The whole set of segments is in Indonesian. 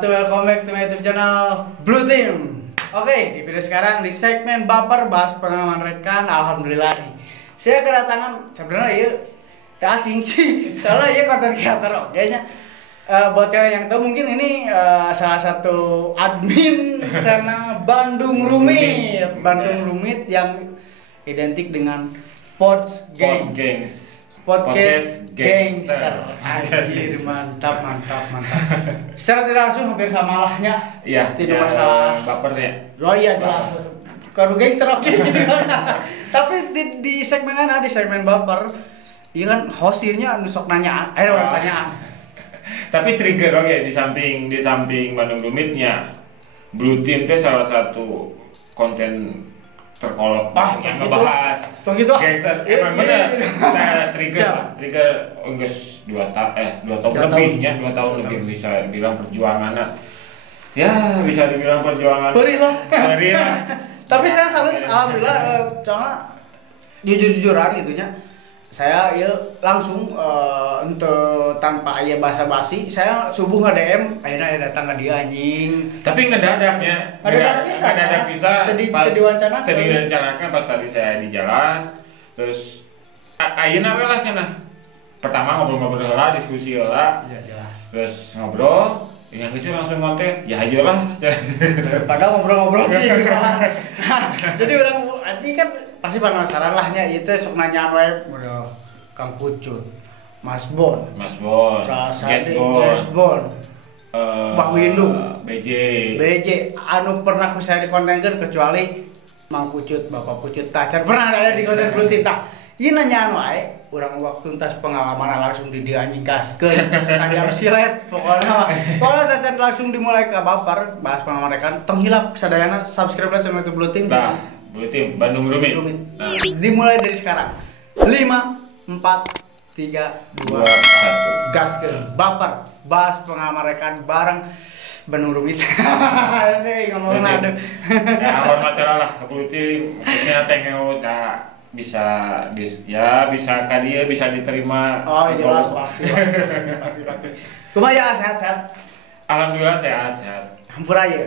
everyone, welcome back to my YouTube channel Blue Team. Oke, di video sekarang di segmen baper bahas pengalaman rekan, alhamdulillah nih. Saya kedatangan sebenarnya ya tak asing sih, soalnya ya konten kreator kayaknya. Buat kalian yang tahu mungkin ini salah satu admin channel Bandung Rumit. Bandung Rumit yang identik dengan Podcast Gangster. Anjir, mantap. Secara tidak langsung hampir sama lahnya. Iya, tidak masalah. Baper ya. Oh iya jelas. Kalau gangster oke jadi tapi di segmen di segmen baper, iya kan hostirnya nusok nanyaan, orang tanyaan. Tapi trigger oke di samping Bandung Rumitnya, Blue Team itu salah satu konten terkolot yang ngebahas begitu gangster. Emang bener. Nah, trigger guys 2 tahun lebih bisa bilang perjuangan. Ya, bisa dibilang perjuangan. Beri lah. Tapi saya salut alhamdulillah soalnya jujur-jujuran gitu nya. Saya ya langsung untuk tanpa aya basa-basi, saya subuh nge-DM, akhirnya datang ke dia anjing. Tapi ngedadaknya. Ngedadak bisa. Tadi diwancanakan pas tadi saya di jalan. Terus ayeuna we lah cenah. Pertama ngobrol-ngobrol lah, diskusi lah. Iya jelas. Terus ngobrol, yang geus langsung konten. Ya ayo lah. Padahal ngobrol-ngobrol sih. Jadi orang anjing kan pasti penasaran lahnya itu sok nanya wae udah Kang Pucut, Mas Bon, Gasbon, Mbak Windu, BJ, anu pernah saya dikontenkan kecuali Mang Pucut, Bapak Pucut Tacar pernah ada di konten Blue Team tak. Ieu nanyaan wae, urang waktu entas pengalaman langsung di dia anjing gaskeun, tajam silet pokoknya sacan langsung dimulai ke baper bahas pengalaman mereka. Tong hilap sadayana subscribe lah channel itu Blue Team. Blue Team Bandung Rumit. Nah, dimulai dari sekarang. 5, 4, 3, 2, 1. Gaskeun. Baper. Bahas pengalaman rekan bareng Bandung Rumit. Ngomongin ada. Ya, hormat lah ke Blue Team. Khususnya tengok bisa ka dia bisa diterima. Oh, jelas pasti. Kumaha sehat-sehat? Alhamdulillah sehat. Hampura ieu.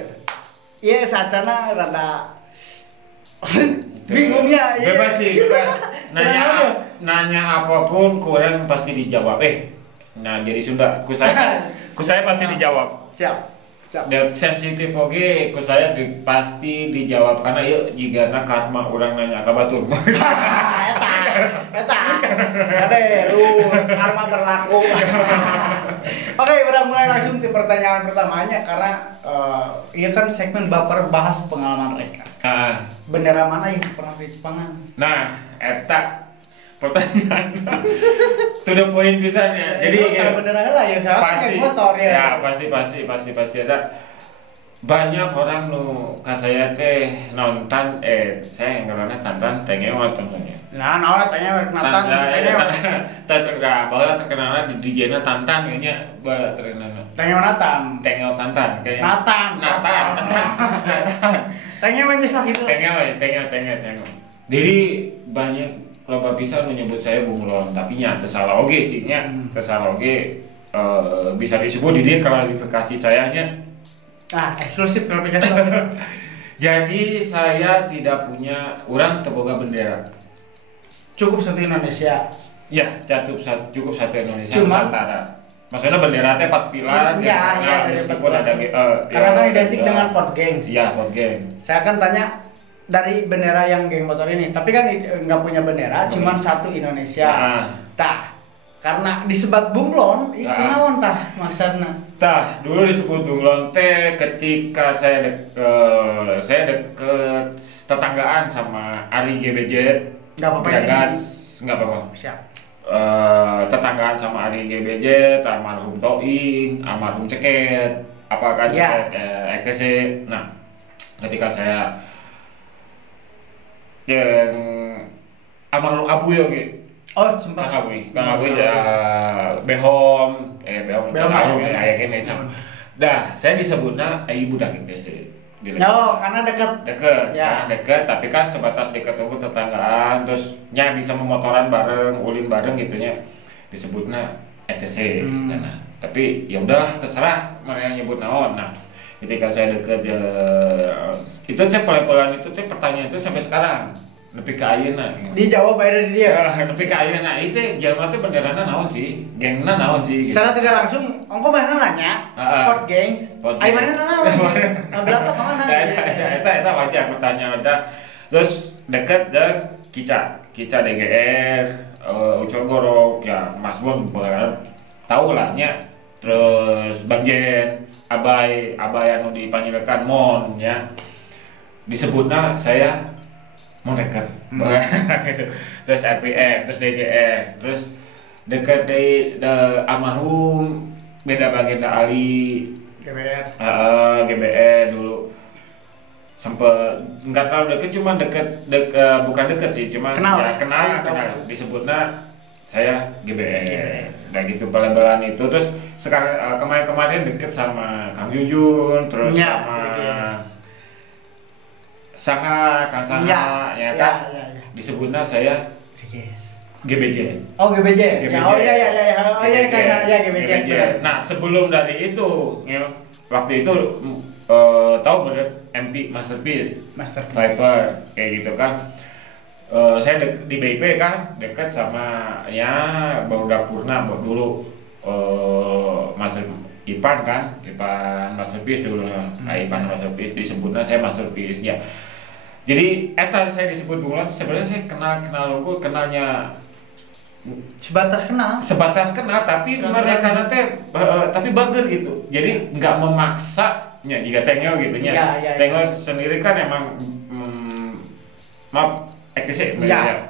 Ieu sacana rada bingungnya ya. Bebas. Nanya apapun kurang pasti dijawab. Nah jadi Sunda, ku saya pasti dijawab. Siap. Dan sensitif oke, ku saya pasti dijawab karena yuk jigana karma orang nanya ka batur. Eta. Ade lu karma berlaku. Oke, udah mulai langsung ke pertanyaan pertamanya karena ini kan segmen baper bahas pengalaman mereka. Bendera mana yang pernah dicepangan? Nah, eta pertanyaan. To the point pisannya. Jadi ya, bendera lah ya pasti motor ya. Ya, pasti ada. Banyak orang nu ka saya teh nonton saya yang karena tantan tengewat tentunya. Nah, naon tengewat nonton tengewat. Bahwa terkenalnya di DJ-na tantan kayaknya terkenal. Tengewat tantan kayaknya. Natan. Tengewat geus lah gitu. Tengewat. Jadi banyak loba bisa menyebut saya bunglon, tapi nya teu salah oge sih nya. Teu salah oge bisa disebut di dia klarifikasi saya nya. Eksklusif klarifikasi. Jadi saya tidak punya teboga bendera. Cukup satu Indonesia. Ya, cukup satu Indonesia Nusantara. Maksudnya bendera teh 4 pilar. Ya, meskipun ada karena kan identik dengan Pod Gangs. Iya, Pod Gang. Saya akan tanya dari bendera yang geng motor ini, tapi kan nggak punya bendera, cuma satu Indonesia. Karena disebut bunglon, itu naon tah maksudna? Dulu disebut bunglon teh ketika saya deket tetanggaan sama Ari GBJ. Nggak apa-apa. Siap. Tetanggaan sama Ari GBJ, almarhum Toing, almarhum Ceket, apakah Ceket, EKC. Nah, ketika saya yang almarhum Abu ya gitu. Oh, sempat. Kang Abu ya Behom aya kene can. Saya disebutna ibu budak teh. Karena dekat. Ya. Dekat, tapi kan sebatas dekat tunggu tetanggaan, terus bisa memotoran bareng, ulin bareng gitu nya. Disebutna ETC. tapi ya udahlah terserah mana yang nyebut naon. Nah ketika saya deket itu teh pelan-pelan itu teh pertanyaan itu sampai sekarang lebih ke ayeuna dijawab aja di dia. lebih ke ayeuna itu jelema teh beneranna naon sih, gengna naon sih gitu. Secara tidak langsung ongko mana nanya pot gengs ai mana naon berapa kemana eta wajar pertanyaan eta. Terus deket dan Kica DGR Ucol Gorok ya Mas Bon tahu lah nya. Terus Bang Jen Abai anu dipanggilkan Mon ya disebutnya saya Mon Reker gitu. Terus RPM terus DGR terus dekat dari almarhum beda bagian Ali GBR dulu sempet nggak terlalu deket cuma bukan deket sih cuma kenal disebutnya saya GBR nah gitu bala-balaan itu. Terus sekarang kemarin deket sama Kang Jujun terus sama Kang Saha ya kan disebutnya saya GBJ. Oh GBJ. Ya GBJ. Nah sebelum dari itu waktu itu tahu bener MP Masterpiece Viper kayak gitu kan. Saya di BIP kan dekat sama ya baru Purna dulu Master Ipan kan Masterpiece dulu Ipan Masterpiece disebutnya saya Masterpiece ya. Jadi eta saya disebut bulan sebenarnya saya kenalnya sebatas kenal tapi mereka nanti tapi bager gitu. Jadi nggak memaksa ya jika Tengel gitu nya. Tengel sendiri kan emang maaf eksis ya.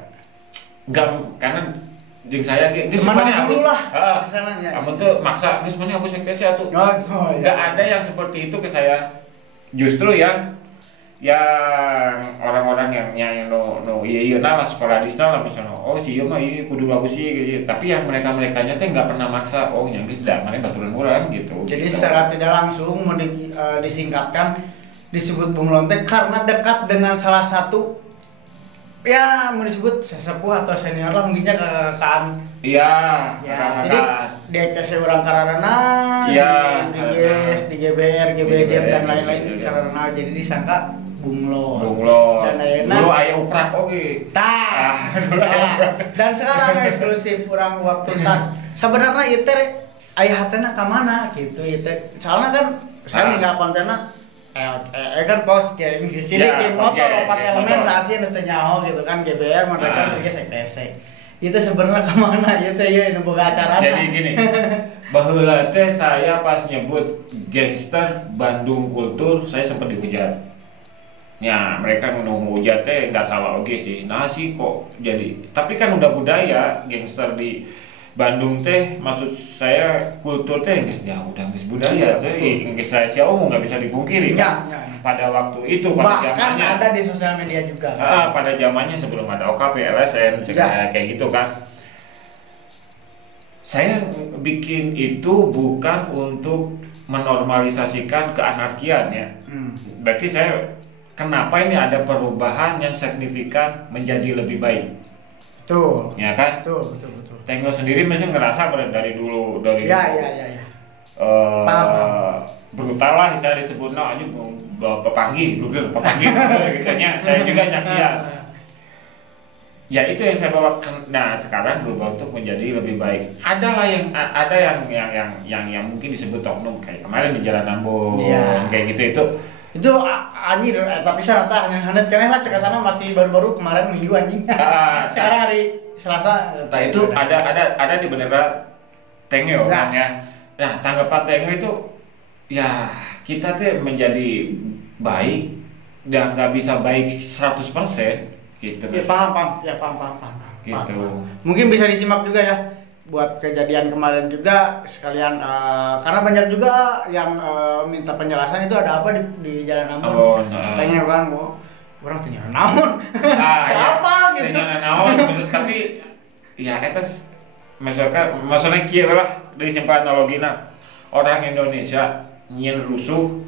Nggak karena jeung saya geus sebenarnya dulu lah. Kamu tuh maksa geus mana aku eksis atuh. Nggak ada yang seperti itu ke saya. Justru yang orang-orang yang iya lah sporadisna lah misalnya si ieu mah ieu kudu bagus sih gitu. Tapi yang mereka-merekanya teh enggak pernah maksa yang geus da mane baturan urang gitu. Jadi secara tidak langsung disingkatkan disebut bunglon teh karena dekat dengan salah satu ya mau disebut sesepuh atau senior lah mungkinnya kakak-kakakan. Iya, ya, jadi di ECC orang karena di GBR, GBJ dan lain-lain karena jadi disangka bunglon. Dan dulu aya uprak oge. Dan sekarang eksklusif orang waktu tas. Sebenarnya ieu teh aya hatena ka mana gitu ieu teh. Soalnya kan saya ninggal kontenna kan post kayak di sini kayak motor opat elemen saat sih nanti nyaho gitu kan GBR mereka juga sekte itu sebenarnya kemana gitu ya ini buka acara jadi gini baheula teh saya pas nyebut gangster Bandung Kultur saya sempat dihujat ya mereka menunggu hujat teh nggak salah oke sih nah sih kok jadi tapi kan udah budaya gangster di Bandung teh maksud saya kultur teh geus jauh udah geus budaya teh geus saya umum nggak bisa dipungkiri kan. Pada waktu itu pada zamannya ada di sosial media juga pada zamannya sebelum ada OKP LSM kayak gitu kan saya bikin itu bukan untuk menormalisasikan keanarkian ya berarti saya kenapa ini ada perubahan yang signifikan menjadi lebih baik tuh ya kan betul Tengok sendiri mesti ngerasa dari dulu brutal lah saya disebutnya aja pepanggih gitu nya saya juga nyaksian ya itu yang saya bawa nah sekarang berubah untuk menjadi lebih baik ada yang mungkin disebut oknum kayak kemarin di Jalan Ambon kayak gitu itu anjir tapi saya hanet karena lah cek sana masih baru-baru kemarin minggu anjing sekarang hari Selasa itu ada di bendera Tengel kan ya nah tanggapan Tengel itu ya kita tuh menjadi baik dan nggak bisa baik 100% gitu ya paham gitu mungkin bisa disimak juga ya buat kejadian kemarin juga sekalian karena banyak juga yang minta penjelasan itu ada apa di Jalan Ambon tanya kan orang tanya naon apa gitu naon tapi ya itu maksudnya kieu lah dari simpel analogina orang Indonesia nyin rusuh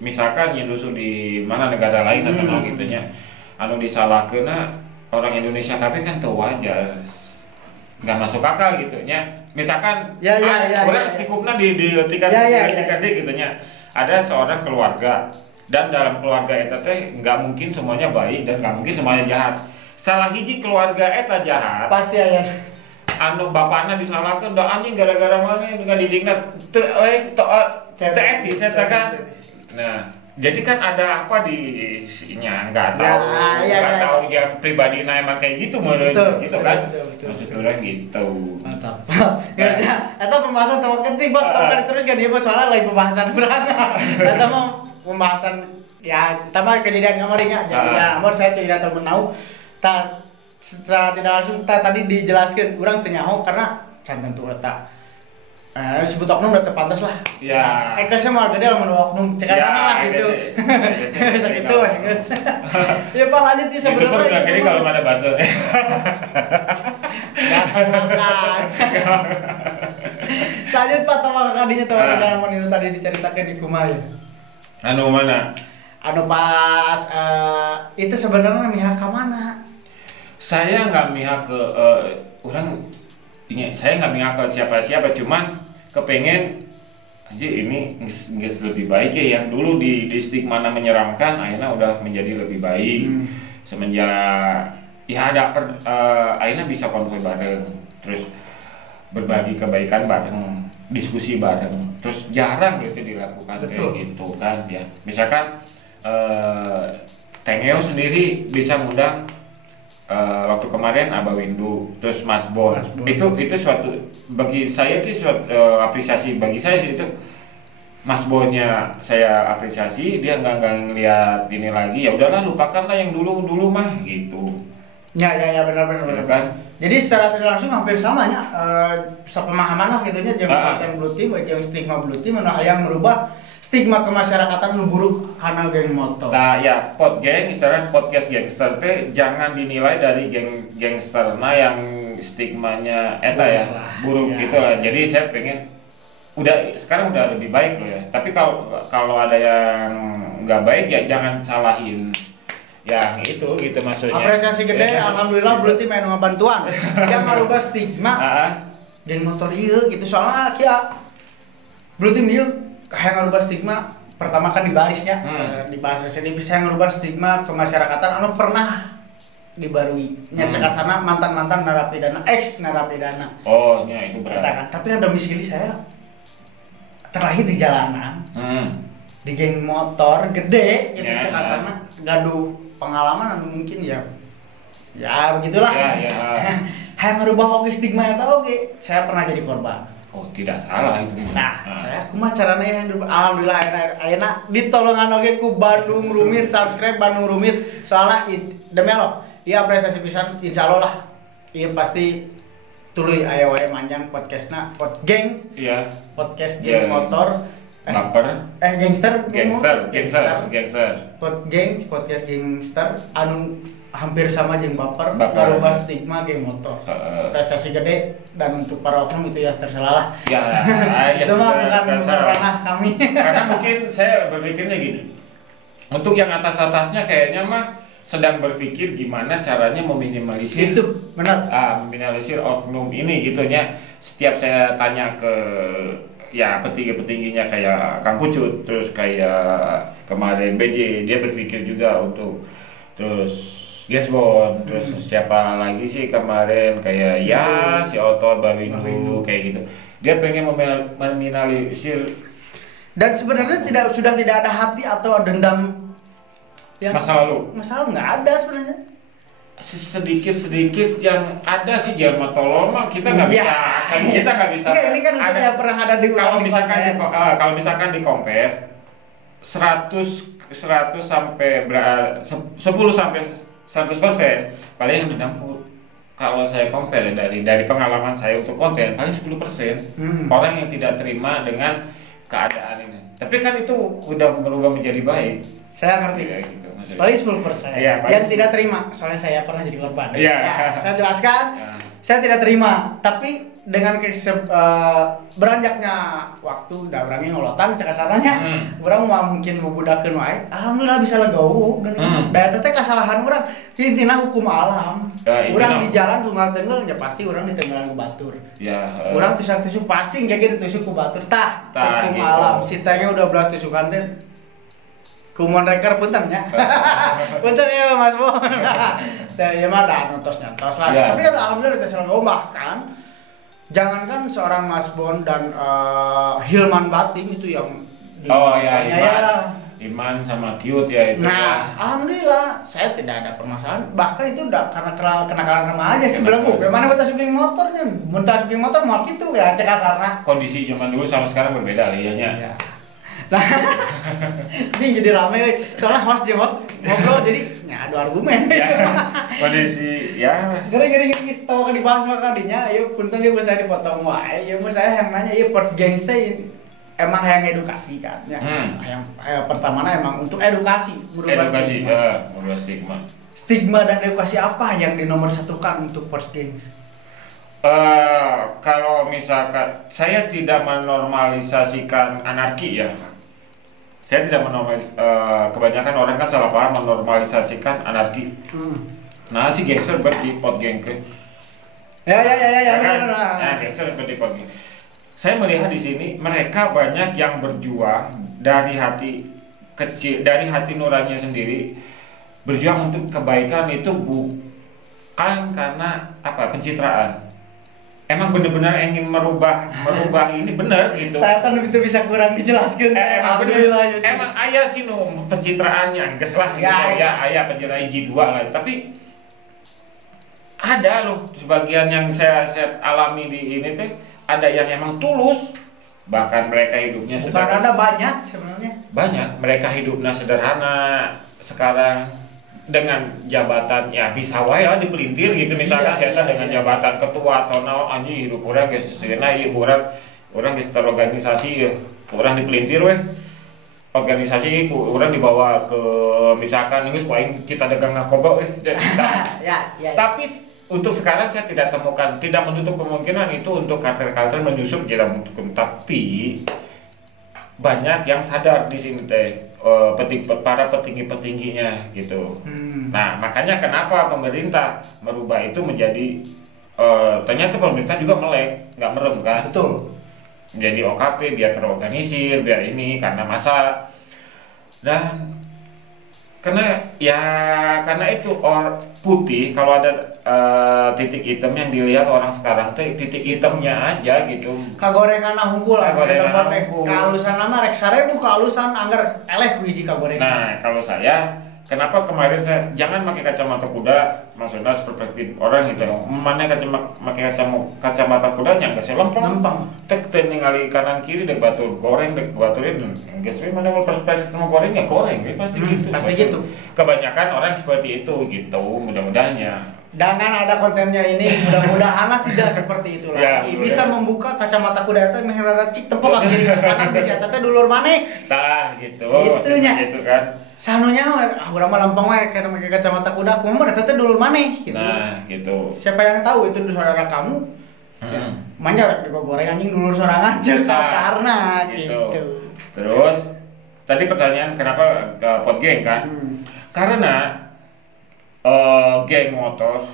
misalkan nyin rusuh di mana negara lain atau gitu nya anu disalahkeuna orang Indonesia tapi kan teu wajar nggak masuk akal gitu nya misalkan Ya, orang ya. sikupna di tingkat Ya. gitu nya. Ada seorang keluarga dan dalam keluarga eta teh nggak mungkin semuanya baik dan nggak mungkin semuanya jahat. Salah hiji keluarga eta jahat. Pasti aya. Anu bapakna disalahkeun da anjing gara-gara mana nggak didingna teu etis eta kan. Nah, jadi kan ada apa di isinya nggak tahu, nggak tahu yang pribadinya emang kayak gitu gitu kan. Maksud orang gitu. Mantap. Ya, eta pembahasan tong kecil buat tong terus kan ieu soalnya lain pembahasan berat. Eta mah pembahasan ya pertama kejadian kemarinnya. Jadi ya amor saya tidak tahu menau. Secara tidak langsung tadi dijelaskan orang teu nyaho karena can tentu eta. Disebut oknum udah terpantas lah. Ya. Ekasnya mah gede lah menurut oknum cek sana lah gitu. Gitu weh geus. Ya Pak lanjut nih Itu pun sebenarnya. jadi kalau ada bakso. Lanjut Pak tawa kadinya tawa pengalaman itu tadi diceritakan di kumaha. Anu mana? Anu pas itu sebenarnya mihak ka mana? Saya nggak mihak ke orang saya nggak mihak ke siapa-siapa, cuman kepengen aja ini nggak lebih baik ya yang dulu di stigma menyeramkan akhirnya udah menjadi lebih baik semenjak ya ada akhirnya bisa konvoy bareng terus berbagi kebaikan bareng diskusi bareng terus jarang gitu dilakukan. Betul. Kayak gitu kan ya misalkan Tengeo sendiri bisa ngundang waktu kemarin Abah Windu, terus Mas Bon. Itu suatu bagi saya itu suatu apresiasi bagi saya sih itu Mas Bonnya saya apresiasi dia nggak ngelihat ini lagi ya udahlah lupakanlah yang dulu mah gitu. Ya benar Kan? Jadi secara tidak langsung hampir sama nya sepemahaman lah gitunya jeung konten blue team jeung stigma blue team anu hayang merubah stigma kemasyarakatan nu buruk karena geng motor. Nah ya istilah podcast gangster teh jangan dinilai dari gangster yang stigmanya eta ya buruk gitu lah. Jadi saya pengen sekarang udah lebih baik loh ya. Tapi kalau ada yang nggak baik ya jangan salahin. Ya itu gitu maksudnya. Apresiasi gede, alhamdulillah blue team anu bantuan. Yang merubah stigma geng motor ieu gitu soalnya kia blue team ieu hayang ngerubah stigma pertama kan di barisnya dibahas sini bisa ngerubah stigma kemasyarakatan anu pernah dibarui nya cek sana mantan narapidana ex narapidana. Oh nya itu berat kan tapi kan domisili saya terlahir di jalanan di geng motor gede gitu cek sana gaduh pengalaman anu mungkin ya begitulah ya. Hayang ngerubah oke stigma eta oke saya pernah jadi korban. Oh tidak salah itu. Nah, saya kumaha carana yang alhamdulillah ayeuna ditolongan oge ku Bandung Rumit, subscribe Bandung Rumit. Soalnya demi Allah, ieu apresiasi pisan insyaallah lah. Ieu pasti tuluy aya wae manjang podcastna, podcast geng motor. Gangster. Podcast gangster anu hampir sama jeung baper. Merubah stigma geng motor. Apresiasi gede dan untuk para oknum itu ya terserah lah. Ya, itu mah bukan ranah kami. Karena mungkin saya berpikirnya gini. Untuk yang atasnya kayaknya mah sedang berpikir gimana caranya meminimalisir itu benar. Meminimalisir oknum ini gitu ya. Setiap saya tanya ke ya petinggi-petingginya kayak Kang Pucut, terus kayak kemarin BJ, dia berpikir juga untuk terus Gesbon, terus siapa lagi sih kemarin kayak si Otot, Bawindu kayak gitu. Dia pengen meminimalisir dan sebenarnya sudah tidak ada hati atau dendam yang masa lalu. Masalah nggak ada sebenarnya. Sedikit yang ada sih Jelma tolong mah kita nggak bisa. Enggak, ini kan ada pernah ada di kalau misalkan di compare 100 sampai 10 sampai 100% paling yang dendam kalau saya compare dari pengalaman saya untuk konten paling 10% orang yang tidak terima dengan keadaan ini. Tapi kan itu udah berubah menjadi baik. Saya ngerti. Ya, gitu, paling 10% yang tidak terima, soalnya saya pernah jadi korban. Ya. Saya jelaskan. saya tidak terima. Tapi dengan beranjaknya waktu, da orangnya ngolotan cek kasarnya, orang mah mungkin membudakeun wae. Alhamdulillah bisa legowo geuning. Da eta teh kasalahan urang, intina hukum alam. Urang di jalan tunggal tenggel nya pasti urang ditenggelan ku batur. Ya. Urang tusuk-tusuk pasti engke ge ditusuk ku batur tah. Hukum gitu. alam. Si teh udah belas tusukan teh kumon reker punten nya. Punten ya Mas Bon. Teh ya mah da nontos-nontos lah. Ya. Tapi kan alhamdulillah kita selalu bahkan jangankan seorang Mas Bon dan Hilman Bating itu yang oh ya, Iman sama Cute ya itu. Nah, alhamdulillah saya tidak ada permasalahan. Bahkan itu udah karena kenakalan remaja sih belenggu. Bagaimana kita syuting motornya? Mun tas syuting motor mau gitu ya cek kasarna. Kondisi zaman dulu sama sekarang berbeda lah ya. Nah, ini jadi rame we. Soalnya host ngobrol jadi nya adu argumen. Kondisi ya. Gara-gara tahu kan dibahas maka dinya, ayo punten dia bisa dipotong wae. Ya saya yang nanya, ya first gangster emang yang edukasi kan ya. Yang pertamanya emang untuk edukasi, merubah stigma. Merubah stigma. Stigma dan edukasi apa yang dinomorsatukan untuk first gangs? Kalau misalkan saya tidak menormalisasikan anarki ya. Saya tidak kebanyakan orang kan salah paham menormalisasikan anarki. Nah, si gangster di pot geng ke. Ya. Nah, gangster di pot geng. Saya melihat di sini mereka banyak yang berjuang dari hati kecil, dari hati nuraninya sendiri, berjuang untuk kebaikan itu bukan karena pencitraan. Emang benar-benar ingin merubah ini benar gitu. Saya kan itu bisa kurang dijelaskan. Emang ayah sih pencitraannya, geus lah gitu. Ayah pencitraan J2 lah. Tapi ada loh sebagian yang saya alami di ini teh, ada yang emang tulus. Bahkan mereka hidupnya sederhana. Bukan ada banyak sebenarnya. Banyak, mereka hidupnya sederhana sekarang. Dengan jabatan ya bisa wae lah dipelintir gitu misalkan saya dengan jabatan ketua atau naon anjing hidup urang geus seuna ieu urang geus terorganisasi ya urang dipelintir weh organisasi urang dibawa ke misalkan geus aing kita dagang narkoba weh ya. Tapi untuk sekarang saya tidak menutup kemungkinan itu untuk kartel-kartel menyusup tapi banyak yang sadar di sini teh para petinggi-petingginya gitu. Nah, makanya kenapa pemerintah merubah itu menjadi ternyata pemerintah juga melek, nggak merem kan? Betul. Menjadi OKP biar terorganisir, biar ini karena masa dan karena itu putih kalau ada titik hitam yang dilihat orang sekarang tuh titik hitamnya aja gitu. Kagorengan hungkul tempat kehalusan nama rek 1000 kehalusan anggar eleh ku hiji kagorengan. Nah, kalau saya kenapa kemarin saya jangan pakai kacamata kuda, maksudnya perspektif orang gitu. Mana pakai kacamata kuda nya geus lempeng. Tek teh ningali kanan kiri dek batur goreng dek baturin geus we mana perspektif sama goreng ya goreng pasti gitu. Pasti gitu. Kebanyakan orang seperti itu gitu, mudah-mudahannya. Dengan ada kontennya ini, mudah-mudahan tidak seperti itu lagi. Bisa membuka kacamata kuda itu menghindar cik tepuk kiri kanan bisa tete dulur maneh. Tah gitu. Itunya. Gitu kan. Sanunya urang mah lempeng we pakai kacamata kuda, kumaha tete dulur maneh gitu. Nah, gitu. Siapa yang tahu itu saudara kamu? Ya, manja digoreng anjing dulur sorangan jeung kasarna gitu. Terus tadi pertanyaan kenapa ke pot geng kan? Karena geng motor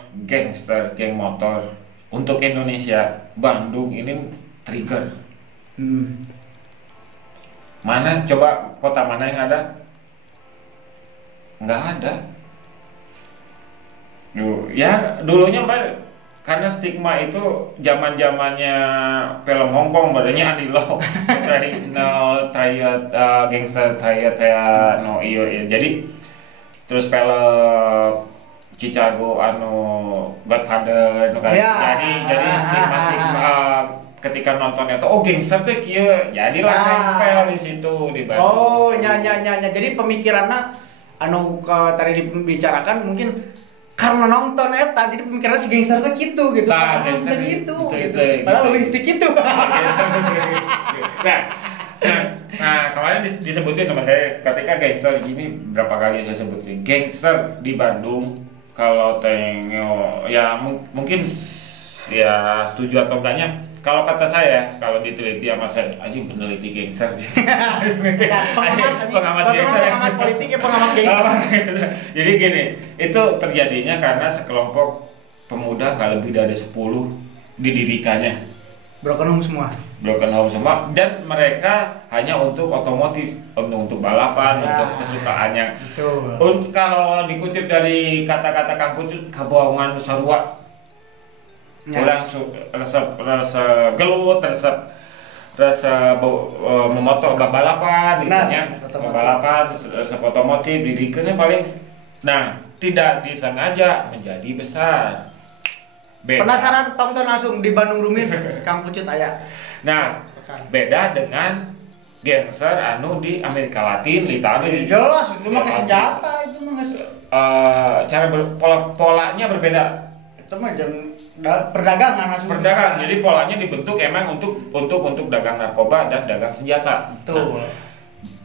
untuk Indonesia, Bandung ini trigger. Mana coba kota mana yang ada? Nggak ada. Ya dulunya karena stigma itu zaman-zamannya film Hongkong badannya Andy Lau gangster no iyo. Jadi terus film Chicago Godfather kan. Jadi stigma ketika nontonnya tuh gangster tuh kieu jadilah nempel di situ di Bandung. Nya. Jadi pemikiranna tadi dibicarakan mungkin karena nonton eta jadi pemikirannya si gangster tuh gitu. Nah, gangster gitu. Padahal lebih gitu. Nah, kemarin disebutin sama saya ketika gangster gini berapa kali saya sebutin gangster di Bandung kalau tengok ya mungkin ya setuju atau enggaknya. Kalau kata saya, kalau diteliti sama saya, anjing peneliti gangster. Pengamat politik ya pengamat gangster. Jadi gini, itu terjadinya karena sekelompok pemuda nggak lebih dari 10 didirikannya. Broken home semua. Broken home semua, dan mereka hanya untuk otomotif, untuk balapan, untuk kesukaannya. Kalau dikutip dari kata-kata Kang Pucut, kebohongan sarua. Kurang rasa gelut, rasa memoto balapan, balapan, otomotif, didirikannya paling. Nah, tidak disengaja menjadi besar. Beda. Penasaran tonton langsung di Bandung Rumit Kang Pucut aya. Nah, beda dengan gangster anu di Amerika Latin, Italia. Jelas, itu mah senjata itu mah cara polanya berbeda. Itu mah perdagangan langsung. Perdagangan. Jadi polanya dibentuk emang untuk dagang narkoba dan dagang senjata. Betul. Nah,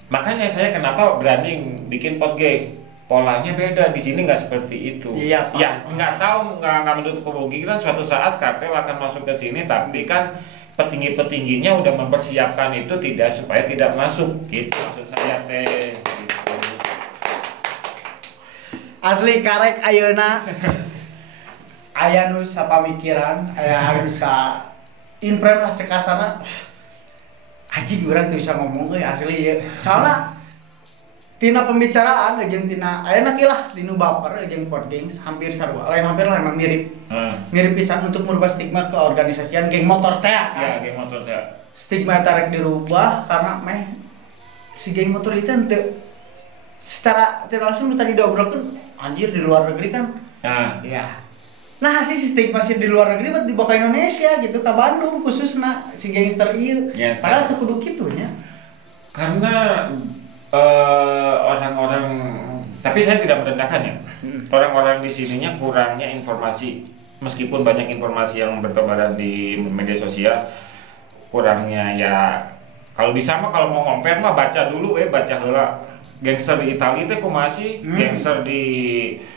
makanya saya kenapa berani bikin pot geng. Polanya beda, di sini nggak seperti itu. Iya, Pak. Ya nggak tahu, nggak menutup kemungkinan suatu saat kartel akan masuk ke sini, tapi kan petingginya udah mempersiapkan itu supaya tidak masuk, gitu maksud saya teh. Gitu. Asli karek ayeuna aya nu sapamikiran, aya anu sa imprem lah cekasana. Anjing urang teu bisa ngomong euy asli ya. Soalna tina pembicaraan jeung tina ayeuna kilah dinu baper jeung Podgengs hampir sarua. Lain hampir lah emang mirip. Mirip pisan untuk merubah stigma ke organisasian geng motor teh kan. Ya, geng motor teh. Stigma tarek dirubah karena si geng motor itu ente secara tidak langsung tadi diobrolkeun anjir di luar negeri kan. Nah, iya. Nah, si stigma si di luar negeri buat dibawa ke Indonesia gitu, ke Bandung khususnya si gangster ieu. Ya, padahal teu kudu kitu nya. Karena orang-orang, tapi saya tidak merendahkan ya. Orang-orang di sininya kurangnya informasi, meskipun banyak informasi yang bertebaran di media sosial, kurangnya ya. Kalau bisa mah kalau mau ngomper mah baca dulu, baca heula. Gangster di Italia teh kumaha sih? Gangster di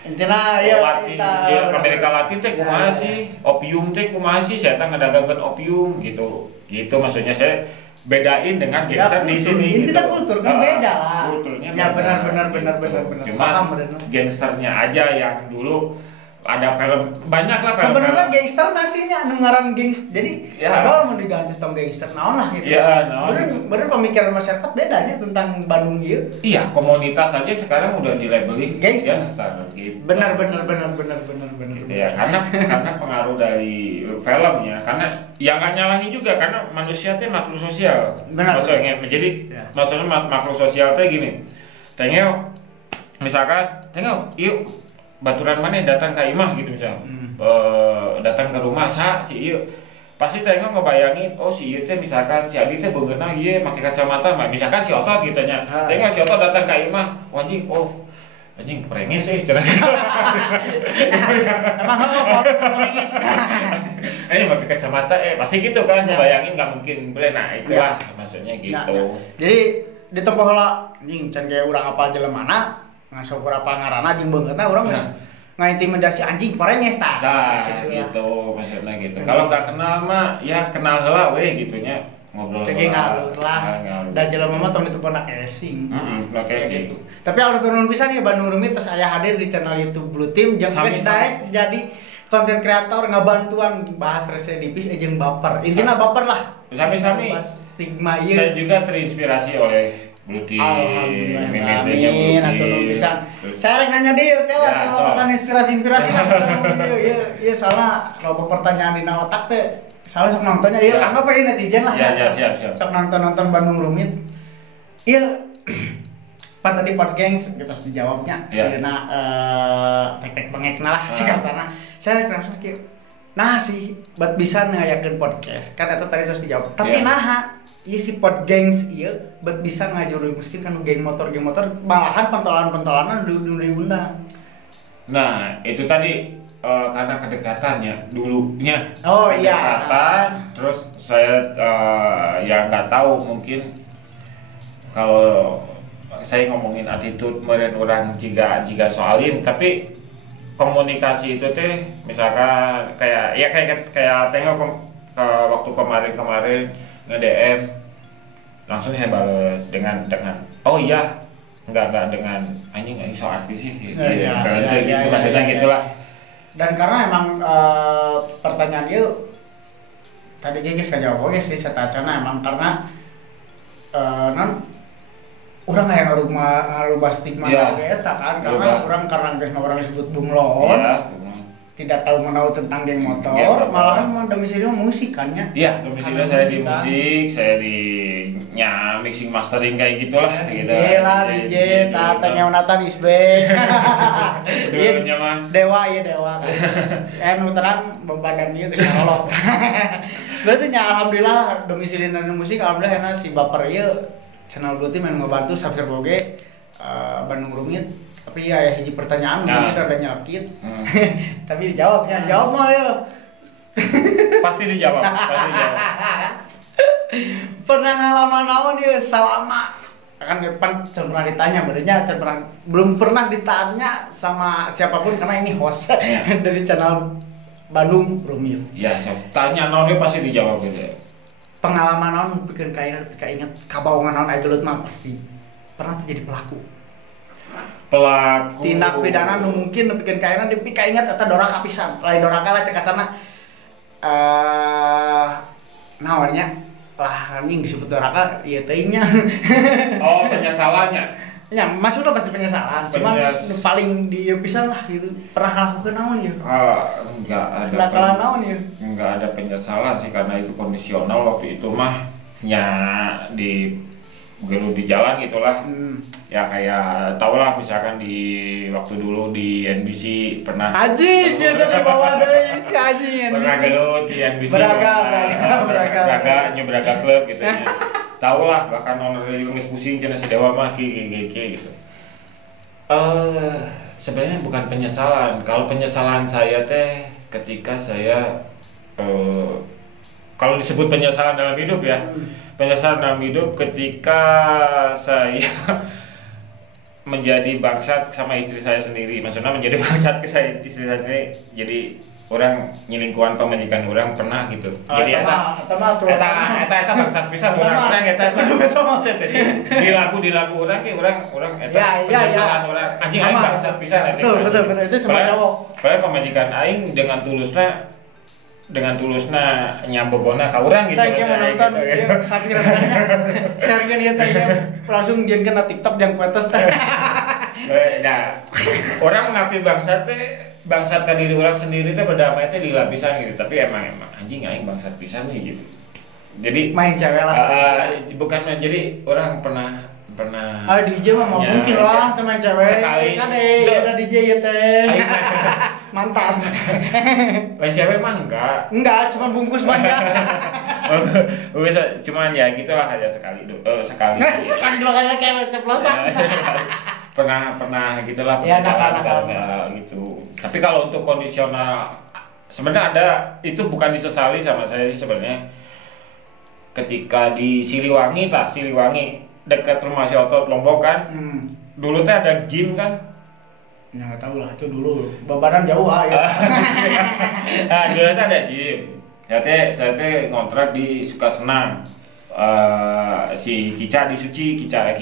intina ya Latin, di Amerika Latin teh kumaha sih? Opium teh kumaha sih? Saya teh ngedagangkeun opium gitu. Gitu maksudnya saya bedain dengan gangster di sini. Intinya gitu. Kultur kan beda lah. Kulturnya ya benar. Benar. Cuma gangsternya aja yang dulu ada film banyak lah film. Sebenarnya gangster nasinya anu ngaran gangster. Jadi kalau mau diganti tong gangster naon lah gitu. Iya, naon. Bener pemikiran masyarakat bedanya tentang Bandung ieu. Iya, komunitas aja sekarang udah dilabeli gangster gitu. Benar. Gitu ya, karena pengaruh dari filmnya, karena ya nggak nyalahin juga karena manusia teh makhluk sosial. Benar. Maksudnya makhluk sosial teh gini. Tengok misalkan yuk baturan mana datang ke imah gitu misal. Datang ke rumah si ieu pasti tengok ngebayangin si ieu teh misalkan si Adi teh beungeuna ieu make kacamata misalkan si Otot gitu nya. Tengok si Otot datang ke imah anjing perenges cenah. Emang perenges. Pakai kacamata pasti gitu kan ngebayangin nggak mungkin boleh. Nah itulah maksudnya gitu. Jadi di tempat heula anjing can ge urang apa jelemana ngasok apa ngaranna jeung beungeutna urang geus ngaintimidasi anjing perenges tah. Gitu maksudnya gitu. Kalau nggak kenal mah ya kenal heula we gitunya. Ngobrol ngalur lah. Da jelema mah tong ditepona casing. Gitu. Tapi alur turun pisan ya Bandung Rumit terus aya hadir di channel YouTube Blue Team jeung geus daek jadi konten kreator ngabantuan bahas residivis jeung baper. Intina baper lah. Sami-sami. Stigma ieu. Saya juga terinspirasi oleh Blue Team. Alhamdulillah. Amin. Atuh pisan. Saya rek nanya deui kalau kan inspirasi lah ieu salah loba pertanyaan dina otak teh. Salah sok nontonnya ieu anggap aja netizen lah ya. Siap. Sok nonton Bandung Rumit. Ieu pan tadi Podgengs kita harus dijawabnya. Ayeuna tek-tek bengekna lah cikasana. Saya rek nanya kieu. Nah sih buat bisa ngayakeun podcast. Kan eta tadi harus dijawab. Tapi naha ieu si Podgengs ieu buat bisa ngajuru miskin kan geng motor malahan pentolan-pentolanan diundang. Nah, itu tadi karena kedekatannya dulunya. Kedekatan, terus saya ya nggak tahu mungkin kalau saya ngomongin attitude meureun urang jika soalin, tapi komunikasi itu teh misalkan kayak tengok waktu kemarin nge-DM langsung saya balas dengan oh iya enggak dengan anjing so artis sih gitu, gitu maksudnya gitulah. Dan karena emang pertanyaan dia tadi geus kajawab oge sih satacana emang karena orang kayak ngarubah stigma eta kan karena orang disebut bunglon tidak tahu menahu tentang geng motor malahan domisili musik kan ya. Iya, domisili saya di musik, saya di mixing mastering kayak gitulah gitu. DJ tatanya Unatan Isbe. Dewa kan. Nu terang badan ieu geus ngalolot. Berarti nya alhamdulillah domisili dan musik alhamdulillah enak si baper ieu channel Bluetooth main ngebantu subscribe boge Bandung Rumit. Tapi ya hiji pertanyaan mungkin ada nyelkit. Tapi dijawabnya, jawab mah ya. Pasti dijawab. Pernah ngalaman naon dia selama kan depan pernah ditanya berenya belum pernah ditanya sama siapapun karena ini host dari channel Bandung Rumit. Ya, tanya naon dia pasti dijawab gitu. Pengalaman naon bikin kainget kabaungan naon aya gelut mah pasti pernah terjadi pelaku tindak pidana nu mungkin bikin kaingan tapi kainget eta doraka pisan lain doraka lah cek asana naonnya lah anjing disebut doraka ieu teh nya oh penyesalannya ya maksudnya pasti penyesalan cuman paling di pisan lah gitu pernah lakukan naon ya enggak ada kenakalan naon ya enggak ada penyesalan sih karena itu kondisional waktu itu mah nya di gelu di jalan gitulah. Ya kayak tau lah misalkan di waktu dulu di NBC pernah Haji gitu di bawah deui si Haji pernah gelut di NBC Braga Club gitu ya. Tau lah bahkan owner geus pusing cenah sedewa mah gitu. Sebenarnya bukan penyesalan. Kalau penyesalan saya teh ketika saya kalau disebut penyesalan dalam hidup ya. Penyesalan dalam hidup ketika saya menjadi bangsat sama istri saya sendiri. Maksudnya menjadi bangsat ke istri saya sendiri. Jadi orang nyelingkuhan pemajikan orang pernah gitu. Jadi eta bangsat pisan orang eta dilaku orang ke orang eta penyesalan orang anjing aing bangsat pisan eta. Betul itu semua cowok. Padahal pemajikan aing dengan tulusna nyambogona ka urang gitu. Tanya menonton saking rasanya sharingan ieu teh langsung dienkeun na TikTok jang kuatos teh. Nah, orang mengakui bangsat ka diri orang sendiri teh berdamai teh di lapisan gitu. Tapi emang anjing aing bangsat pisan nih gitu. Jadi main cewek lah. Bukan jadi orang pernah DJ mah mungkin lah teman cewek sekali kan ada DJ ya teh mantan main cewek mah enggak cuma bungkus banyak cuman ya gitulah aja sekali sekali dua kali kayak ceplosan pernah gitulah ya nakal gitu. Tapi kalau untuk kondisional sebenarnya ada itu bukan disesali sama saya sih sebenarnya ketika di Siliwangi dekat rumah si Otot Lombok kan. Dulu teh ada gym kan. Ya enggak tahu lah itu dulu. Babaran jauh ya. Nah, dulu teh ada gym. Saya teh ngontrak di Sukasenang. Si Kica di Suci, Kica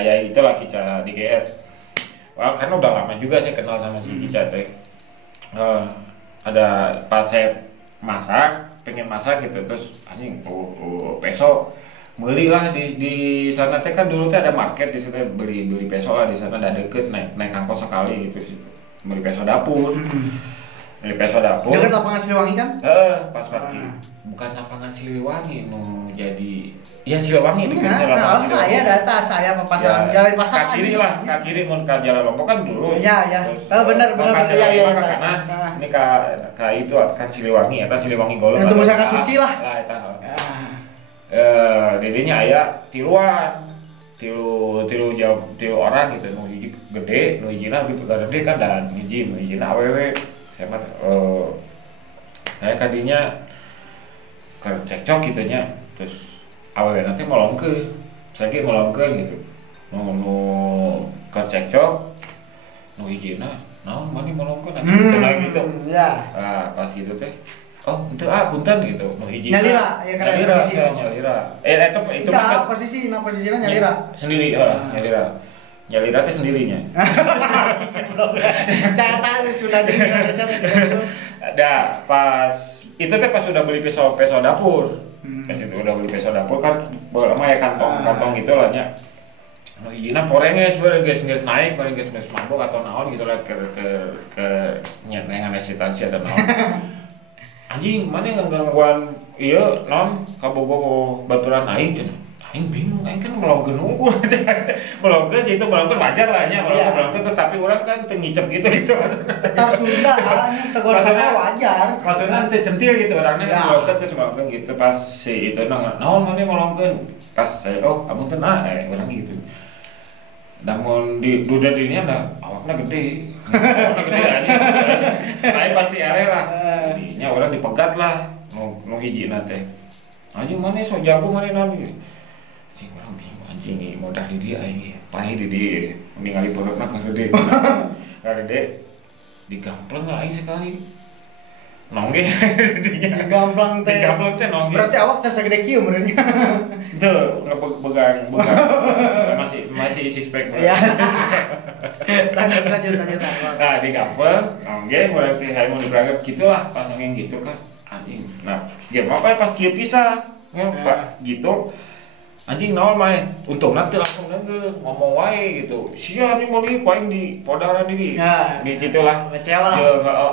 ya itulah Kica di GR. Wah, karena udah lama juga saya kenal sama si Kica teh. Ada pas saya pengen masak gitu terus anjing peso beli lah di sana teh kan dulu teh ada market di sana beli peso lah di sana ada deket naik angkot sekali gitu sih beli peso dapur dekat lapangan Siliwangi kan? Pas parkir bukan lapangan Siliwangi jadi ya Siliwangi dekat lapangan Siliwangi iya data saya papasan jalan pasar kiri mau ke jalan Lombok kan dulu iya benar iya karena ini ka itu kan Siliwangi eta Siliwangi Golong itu masyarakat suci lah eta dedenya aya tilu orang gitu nu hiji gede nu hijina gitu gede kan dan hijina awewe saya mah saya kadinya cekcok gitu nya terus awewe nanti molongkeun saya molongkeun gitu nu cekcok nu hijina naon mani molongkeun gitu. Ya. Nah, pas gitu teh. Oh, itu punten gitu. Nu hiji. Nyalira, ya kan nyalira. Itu mah posisinya nyalira. Sendiri, nyalira. Nyalira teh sendirinya. Cara sudah di Indonesia tuh. Ada pas itu teh pas sudah beli pisau dapur. Pas itu udah beli pisau dapur kan lama ya kantong gitu lah nya. Nu hijina porenges geus naik, geus mabok atau naon gitu lah ke nyenengan resistansi atau naon. Anjing mana gangguan ieu non kabogo baturan aing cenah. Aing bingung, aing kan melongkeun unggul. Melongkeun sih itu melongkeun wajar lah nya, melongkeun tapi urang kan teu ngicep gitu maksudna. Tar Sunda nya tegur sama wajar. Maksudna teu centil gitu urangna melongkeun terus melongkeun gitu pas si itu naon mana melongkeun. Pas oh amunten urang gitu. Namun di duda dirinya ada awaknya gede aja. Aing pasti are lah. Dinya orang dipegat lah. Nu hijina teh. Anjing mana so jago mana naon gitu. Anjing orang bingung anjing ieu modal di dia aing paeh di dia. Ningali perutna ka gede. Ka gede digampleng aing sekali. Nongge dinya gamplang teh nongge. Berarti awak can sagede kieu meureunnya. Tuh, begang. masih isi spek. Iya. Lanjut. Nah, di kampung, nongge berarti hayang mau berangkat gitulah, pas nongeng gitu kan. Anjing. Nah, game apa pas kieu pisah. Pak gitu. Anjing naon mah untungna teu langsung ngomong wae gitu. Sia anjing mau lieu paling di podaran deui. Di gitulah. Kecewa lah.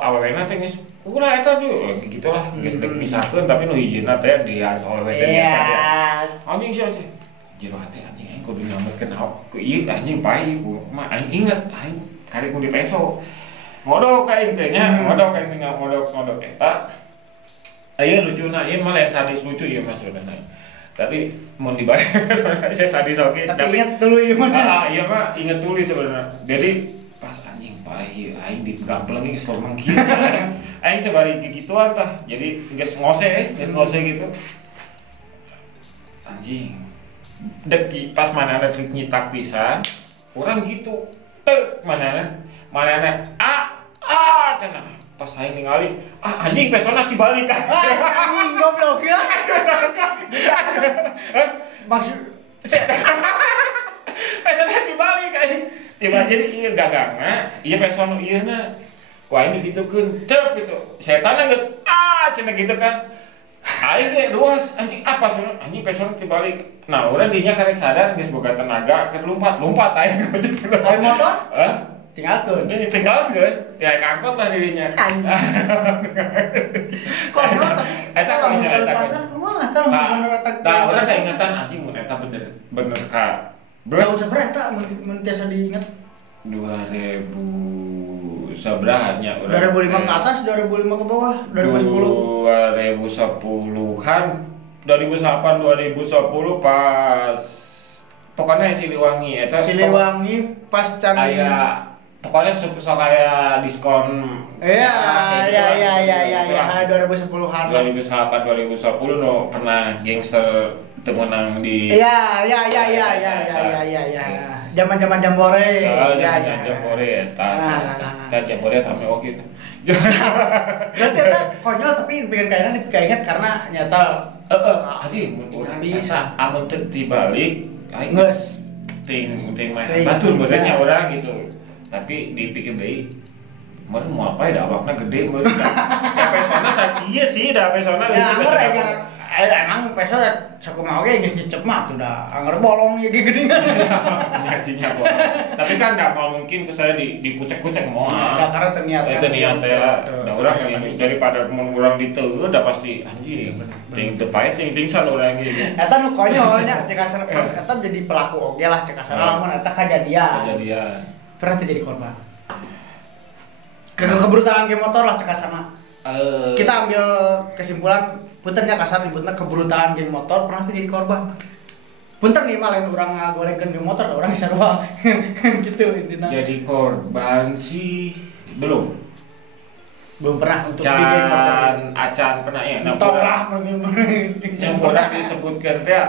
Awalna teh geus ulah eta tuh gitulah geus dipisahkeun tapi nu hijina teh di awewe teh biasa teh. Anjing sia teh. Jero hati anjing aing kudu nyelametkeun ku ieu anjing paih mah aing inget aing kari kudu peso. Modok aing teh nya, modok aing tinggal modok eta. Aya lucuna ieu mah lain sadis lucu ieu mah sebenarnya. Tapi mau dibayar saya sadis oke. Tapi ingat dulu ieu mah. Iya mah inget dulu sebenarnya. Jadi pas anjing paih aing digamplengi selomang kieu. Aing sabari gigituan tah. Jadi geus ngose gitu. Anjing. Dek pas manana trik nyitak pisan, urang gitu. Teu manana cenah. Pas aing ningali, anjing pesona dibalik kan. Anjing goblok ya. Maksud pesona dibalik anjing. Tiba jadi ieu gagangna, ieu pesona ieu na. Wah ini gitukeun, cep itu. Setan geus cenah gitu kan. Aing ge luas anjing apa sono anjing pesona dibalik. Nah, urang dinya karek sadar geus boga tenaga keur lompat aing. Aing motor? Tinggalkeun. Ya angkot lah dirinya. Konyol tapi eta kelepasan kumaha tah bener eta. Tah urang kaingetan anjing mun eta bener ka. Berapa seberapa mun tiasa diinget? 2000 sabaraha nya urang. 2005 ke atas, 2005 ke bawah, 2010. 2010-an, 2008 2010 pas pokoknya Siliwangi eta. Siliwangi pas can aya pokoknya sok kayak diskon. Iya 2010-an. 2008 2010 no pernah gangster temenang di. Iya. Zaman-zaman Jambore. Jambore eta. Jambore rame oke gitu. Berarti eta konyol tapi bikin keinget karena nyata anjing mun urang bisa amun teu dibalik aing geus ting mah batur badannya orang gitu. Tapi dipikir deui mau apa ya awakna gede mun. Pesona sakieu sih da pesona. Ya anger emang pesona sakumaha oge geus nyecep mah tuh da anger bolong ieu ge geuningan. Nyacinya bolong. Tapi kan enggak mau mungkin ke saya dikucek-kucek moal. Da karena teu niat. Eta niat teh. Da urang daripada mun urang diteu da pasti anjing. Ting teu pae ting-tingsan urang ge. Eta nu konyol nya cek asal eta jadi pelaku oge lah cek asal lamun eta kajadian. Pernah terjadi korban. Kebrutalan geng motor lah cek asana. Kita ambil kesimpulan puntennya kasar nyebutna kebrutalan geng motor pernah terjadi korban. Punten nih malah urang ngagorengkeun geng motor da urang sarua. Gitu intina. Jadi korban sih belum pernah untuk di geng motor. Acan pernah ya. Motor lah yang pernah disebutkan teh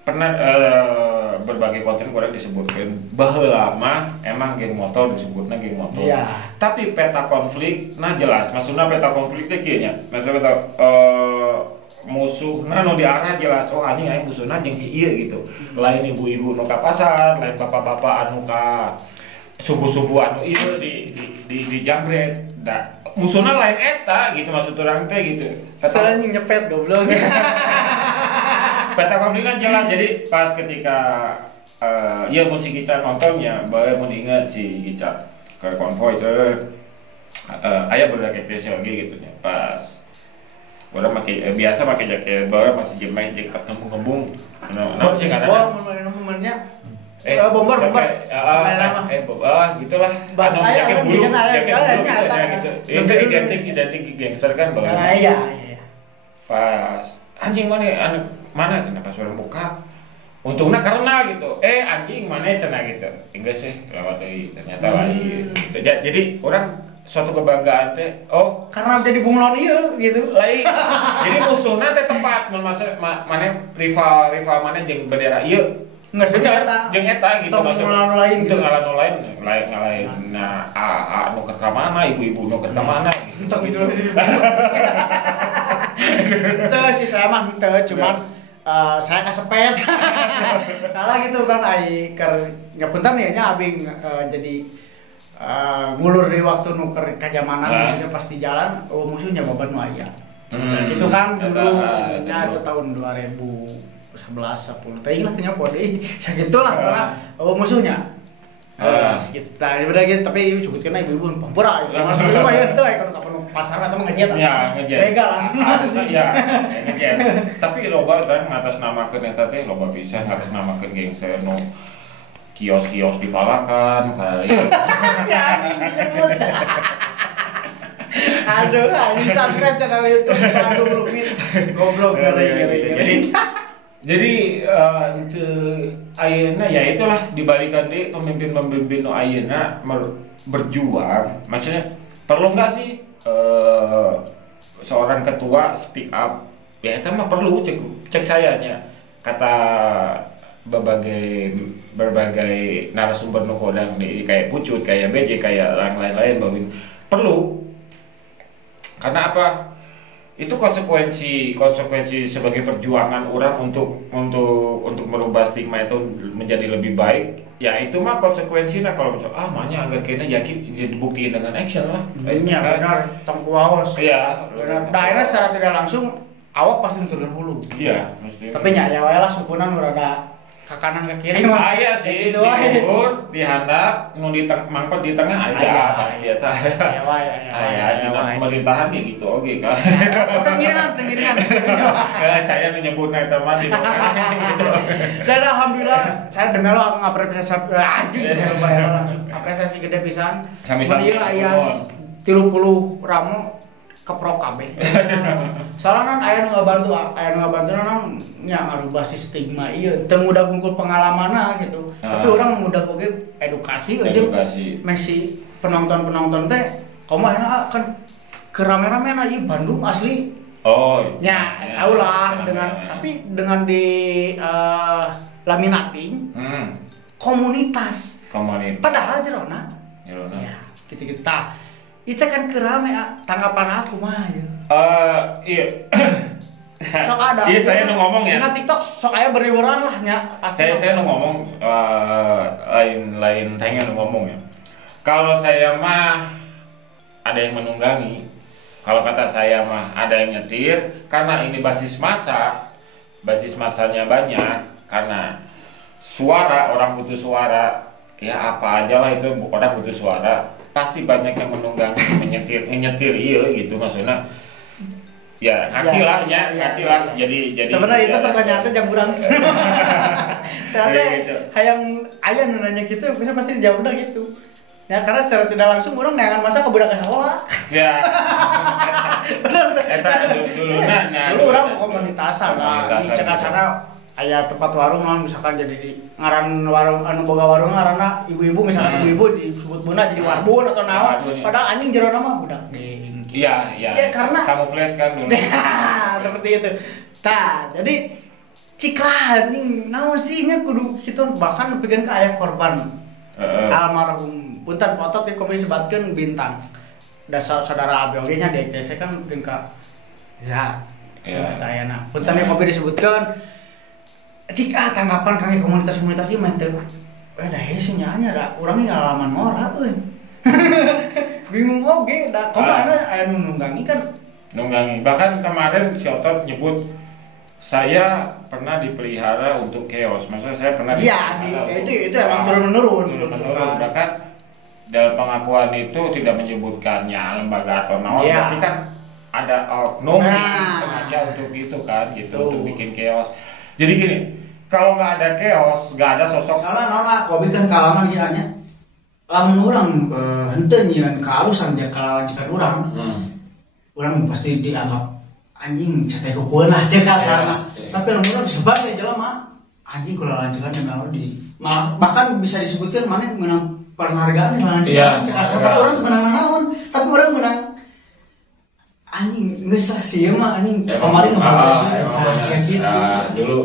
pernah berbagai konten kurang disebutkan baheula mah emang geng motor disebutnya geng motor. Iya. Tapi peta konflik nah jelas maksudnya peta konfliknya kieu nya. Maksudnya peta musuhna nu diarah jelas oh anjing aya musuhna jeung si ieu gitu. Lain ibu-ibu nu ka pasar, lain bapak-bapak anu ka subuh-subuh anu ieu di jambret. Da musuhna lain eta gitu maksud urang teh gitu. Soalnya nyepet goblok. Peta konfliknya jelas jadi pas ketika ya mun si Gica nontonnya bae mun inget si Gica ke konvoy teh aya beberapa episode gitu nya pas orang pakai biasa pakai jaket baru masih jemain jaket ngembung nah sih karena momennya bomber gitulah anu jaket bulu gitu itu identik gangster kan bawa iya pas anjing mana kenapa suara buka untungnya karena gitu anjing mana cenah gitu enggak sih lewat deui ternyata lain gitu. Jadi orang suatu kebanggaan teh karena jadi bunglon ieu gitu lain jadi musuhna teh tepat mana rival mana jeung bendera ieu nggak eta jeung eta gitu maksudnya lain gitu ngalahin lain nah nu ke mana ibu-ibu nu ke mana gitu itu sih saya mah cuman saya kasepet salah gitu kan nyapunten ya nya abing jadi ngulur di waktu nuker kajamanan gitu pas di jalan musuhnya baban nu aya gitu kan dulu nya itu tahun 2011 10 teh ingat nya pode sagitulah karena musuhnya kita bener gitu tapi disebutkeun ibu-ibu pampura maksudnya mah ya teu aya kana pasar atau ngejet ya ngejet begal langsung ya ngejet tapi loba kan ngatasnamakeun eta teh loba pisan ngatasnamakeun gangster nu kios-kios dipalakan kali aduh anjing subscribe channel YouTube aduh rumit goblok ngeri jadi itu ayeuna ya itulah dibalikan deh pemimpin-pemimpin nu ayeuna berjuang maksudnya perlu enggak sih seorang ketua speak up ya itu mah perlu cek sayanya kata berbagai narasumber nu kodang di kayak Pucut kayak BJ kayak lain-lain bawin perlu karena apa itu konsekuensi sebagai perjuangan orang untuk merubah stigma itu menjadi lebih baik ya itu mah konsekuensinya kalau misalnya mahnya agar kita yakin dibuktiin dengan action lah iya benar tangku awas iya benar daerah secara tidak langsung awak pasti turun hulu iya tapi nya ya wae lah sukunan rada ke kanan ke kiri mah aya sih di luhur di handap nu di mangkot di tengah aya pasti eta aya di pemerintahan kayak gitu oke kan tengiringan saya menyebutnya eta mah di dan alhamdulillah saya demi Allah ngapresiasi anjing langsung apresiasi gede pisan mun ieu aya 30 ramo keprok kabeh. Soalnya aya nu ngabantu nya ngarubah stigma ieu teu mudah ngungkul pengalamanna gitu. Tapi orang mudah oge edukasi aja. Messi penonton teh komaha kan kerame-ramena ieu Bandung asli. Oh. Nya tahu lah tapi dengan di laminating komunitas. Padahal jerona. Ya, gitu-gitu. Itu kan kerame tanggapan aku mah ya. Iya. Sok ada. Iya saya nu ngomong ya. Di TikTok sok aya beriburan lah nya. Saya nu ngomong lain tanya nu ngomong ya. Kalau saya mah ada yang menunggangi. Kalau kata saya mah ada yang nyetir karena ini basis masanya banyak karena suara orang butuh suara ya apa aja lah itu orang butuh suara pasti banyak yang menunggangi menyetir iya gitu maksudnya ya ngerti lah jadi sebenarnya itu pertanyaannya jam kurang saya hayang aya nu nanya gitu bisa pasti dijawab gitu ya karena secara tidak langsung orang neangan masa ke budak sekolah ya bener eta dulu orang komunitasan lah di Cekasana aya tempat warung misalkan jadi di ngaran warung anu boga warung ngaranna ibu-ibu misalkan ibu-ibu disebut beuna jadi warbun atau naon padahal anjing jero nama budak geng. Iya. Ya karena kamu flash kan dulu. Seperti itu. Jadi Ciklah anjing naon sih nya kudu kitu bahkan pikeun ka aya korban almarhum punten foto ti kopi sebatkeun bintang da saudara abi oge nya di ETC kan pikeun ka ya tayana punten kopi disebutkeun cik tanggapan kangge komunitas-komunitas ieu mah teu da hese nya da urang ngalaman ngora euy bingung oge da komaha aya nu nunggangi kan nunggangi bahkan kemarin si Otot nyebut saya pernah dipelihara untuk chaos. Maksudnya saya pernah itu emang turun-menurun. Bahkan dalam pengakuan itu tidak menyebutkannya lembaga atau naon, tapi kan ada oknum sengaja untuk itu kan, gitu untuk bikin chaos. Jadi gini, kalau nggak ada chaos, nggak ada sosok. Soalnya nona, kopi kan kalaman dia hanya lamun orang henteu nyieun keharusan dia kalalancekan orang, orang pasti dianggap anjing cetek kukueun lah cek kasarna. Tapi lamun urang sebat we jelema anjing kula lancekan dan di bahkan bisa disebutkan mana menang penghargaan yang lancekan cek kasarna urang teu menang naon, tapi urang menang anjing geus lah sieun mah anjing kamari ngomong dulu